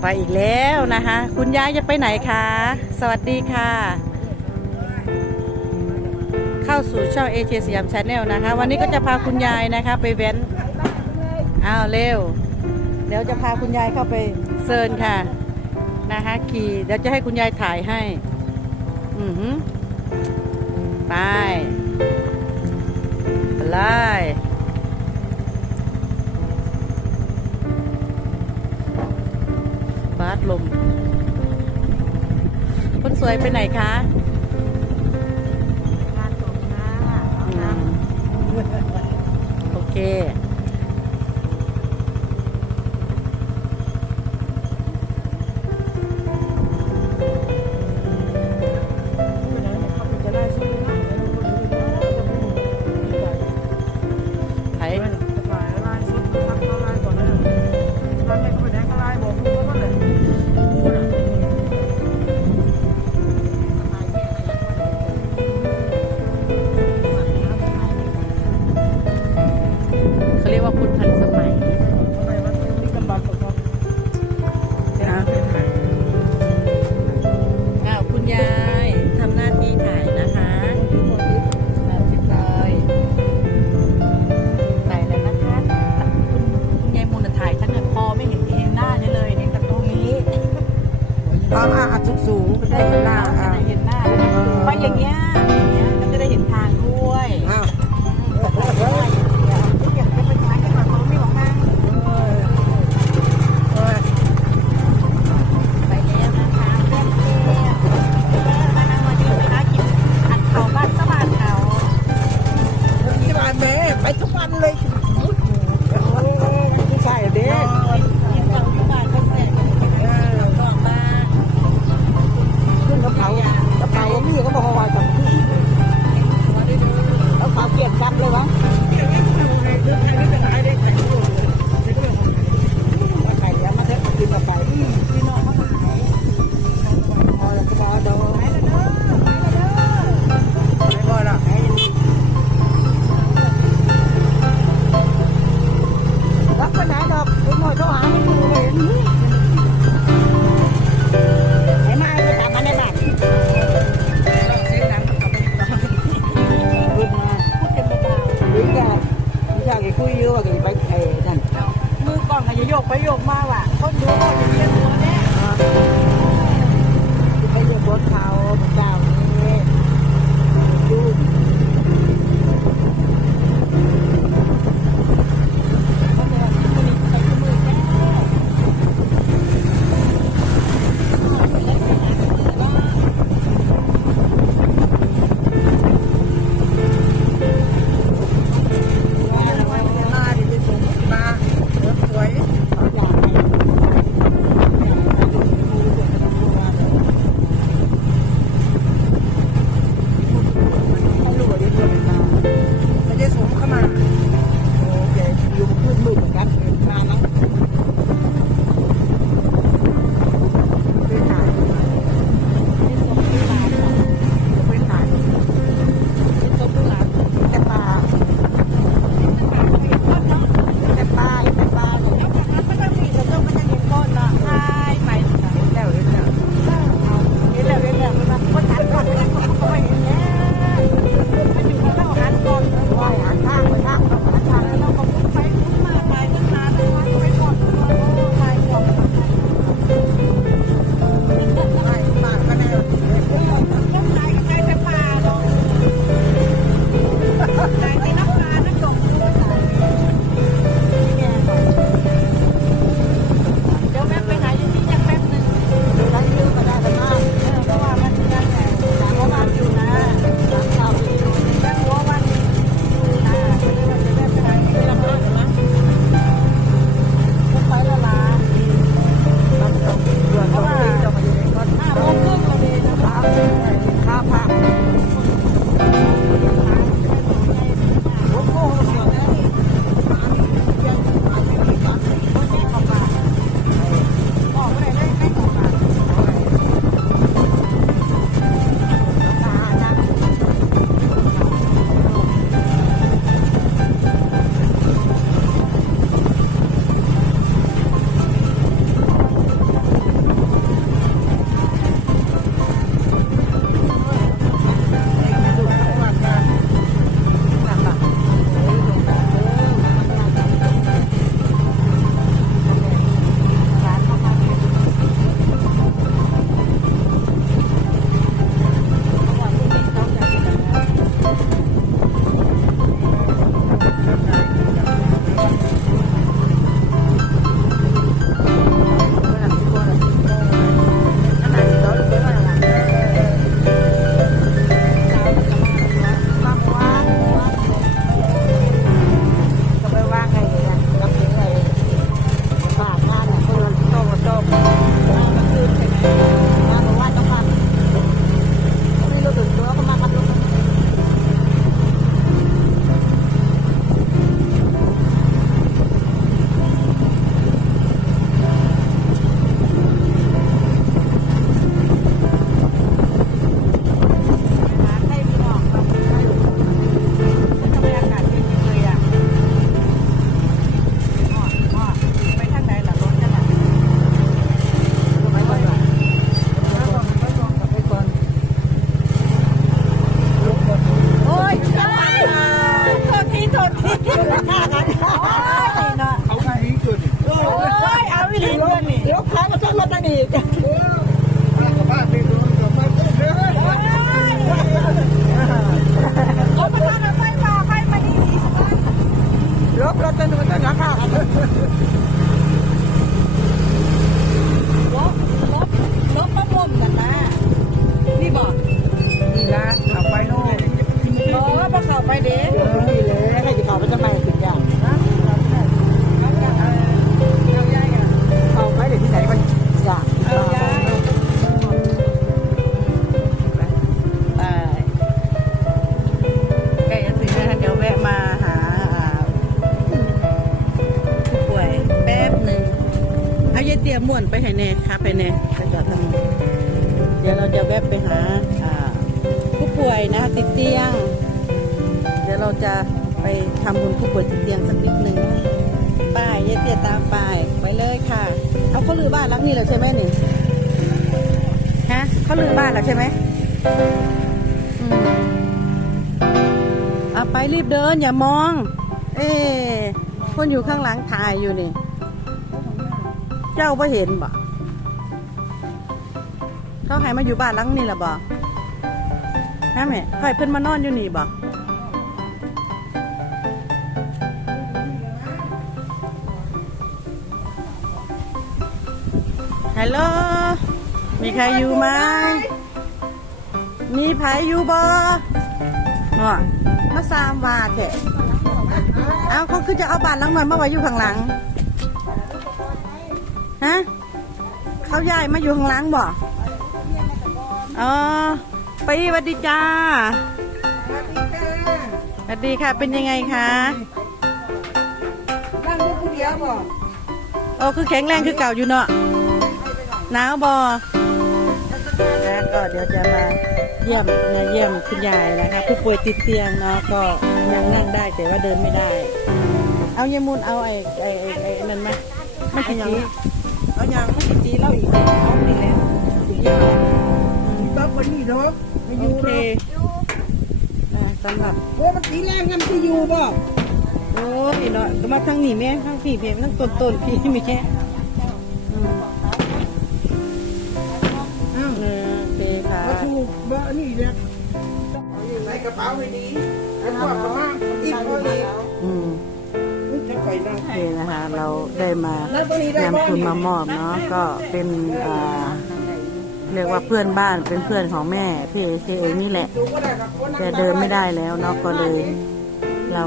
ไปอีกแล้วนะคะ คุณยายจะไปไหนคะ สวัสดีค่ะ เข้าสู่ช่องเอเชียสยามชาแนลนะคะ วันนี้ก็จะพาคุณยายนะคะ ไปเว้นอ้าวเร็ว เดี๋ยวจะพาคุณยายเข้าไปเซิร์นค่ะนะคะขี่เดี๋ยวจะให้คุณยายถ่ายให้ อือหืไปไปล ดลม คนสวยไปไหนคะงานจบนะโอเค ไปหาผู้ป่วยนะคะติดเตียง เดี๋ยวเราจะไปทำบุญผู้ป่วยติดเตียงสักนิดหนึ่งป้ายเยเตียตามป้ายไปเลยค่ะ เอาเขาลือบ้านหลังนี้แล้วใช่ไหมหนี่ฮะเขาลือบ้านแล้วใช่ไหมอืมเอาไปรีบเดินอย่ามอง เอ๊คนอยู่ข้างหลังถ่ายอยู่นี่ เจ้าไ่เห็นบ่ เขาให้มาอยู่บ้านหลังนี้ล่ะบ่ฮะแม่ค่อยเพิ่นมานอนอยู่นี่บ่ฮัลโหล มีใครอยู่ไหมมีไผอยู่บ่เนาะมาสามวาแท้เอาเขาคือจะเอาบ้านหลังใหม่มาไว้อยู่ข้างหลัง ฮะ เขาย้ายมาอยู่ข้างหลังบ่ อ๋อไปสวัสดีจ้าสวัสดีค่ะเป็นยังไงคะนั่งอยู่ผู้เดียวบ่โอ้คือแข็งแรงคือเก่าอยู่เนาะหนาวบ่นะก็เดี๋ยวจะมาเยี่ยมมาเยี่ยมคุณยายนะคะผู้ป่วยติดเตียงเนาะก็ยังนั่งได้แต่ว่าเดินไม่ได้ เอาเยามุนเอาไอ้ไอ้ไอ้ไอ้นั่นมาไม่กี่จีเอาอย่างไม่กี่จีเล่าอีกเอาอีกแล้วอีกอย่าง โอยู่เคดอกอ่าสำหรับโอ้มันสีแรงกันที่อยู่บ่โอ้ยเนาะก็มาทั้งนี้แม่ทั้งพี่เพียทั้งต้นต้นพี่มีแค่อืมอ้าวเออโอเคค่ะมาถูกบ่อันนี้เนี่ยใส่กระเป๋าให้ดีไอ้พวกก็มาอิ่มพอดีอืมจะข่อยนั่งโอเคนะคะ เราได้มาแล้วตัวนี้ได้นำคุณมามอบเนาะก็เป็นอ่า เรียกว่าเพื่อนบ้านเป็นเพื่อนของแม่พี่เอเองนี่แหละดูก็ได้ครับคนนั่งแต่เดินไม่ได้แล้วเนาะก็เลยเรา